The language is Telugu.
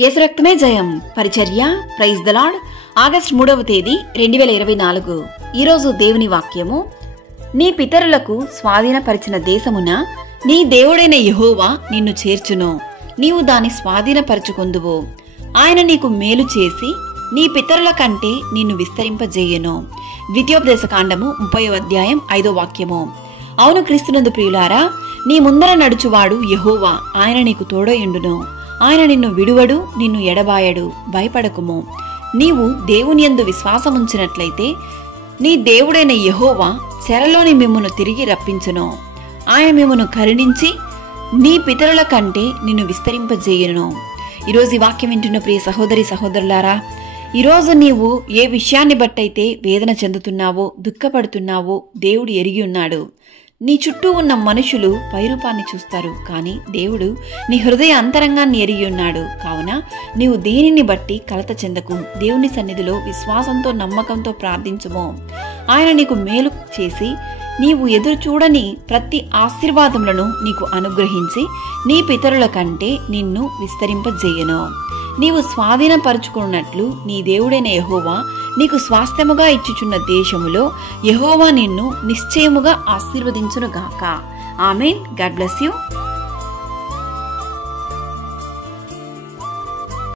యేసు రక్తమే జయం పరిచర్య ప్రైజ్ ద లార్డ్. ఆగస్టు 3వ తేదీ 2024. ఈరోజు దేవుని వాక్యము, నీ పితరులకు స్వాధీనపరిచిన దేశమున నీ దేవుడైన యెహోవా నిన్ను చేర్చును, నీవు దాని స్వాధీనపరచుకొందువు. ఆయన నీకు మేలు చేసి నీ పితరుల కంటే నిన్ను విస్తరింపజేయును. ద్వితీయోపదేశకాండము 30వ అధ్యాయం 5వ వాక్యము. అవును క్రీస్తునందు ప్రియులారా, నీ ముందర నడుచువాడు యెహోవా, ఆయన నీకు తోడయుండును. ఆయన నిన్ను విడువడు, నిన్ను ఎడబాయడు. భయపడకుము. నీవు దేవుని యందు విశ్వాసముంచినట్లయితే నీ దేవుడైన యెహోవా చెరలోని మిమ్మును తిరిగి రప్పించును. ఆయన మిమ్మును కరుణించి నీ పితరుల కంటే నిన్ను విస్తరింపజేయును. ఈరోజు ఈ వాక్యం వింటున్న ప్రియ సహోదరి సహోదరులారా, ఈరోజు నీవు ఏ విషయాన్ని బట్టయితే వేదన చెందుతున్నావో, దుఃఖపడుతున్నావో దేవుడు ఎరిగి ఉన్నాడు. నీ చుట్టూ ఉన్న మనుషులు పైరూపాన్ని చూస్తారు, కానీ దేవుడు నీ హృదయ అంతరంగాన్ని ఎరిగి ఉన్నాడు. కావున నీవు దేనిని బట్టి కలత చెందకు. దేవుని సన్నిధిలో విశ్వాసంతో నమ్మకంతో ప్రార్థించుము. ఆయన నీకు మేలు చేసి నీవు ఎదురు చూడని ప్రతి ఆశీర్వాదములను నీకు అనుగ్రహించి నీ పితరుల కంటే నిన్ను విస్తరింపజేయను. నీవు స్వాధీనపరుచుకున్నట్లు నీ దేవుడైన యెహోవా నీకు స్వాస్థ్యముగా ఇచ్చుచున్న దేశములో యెహోవా నిన్ను నిశ్చయముగా ఆశీర్వదించునుగాక. ఆమేన్. God bless you.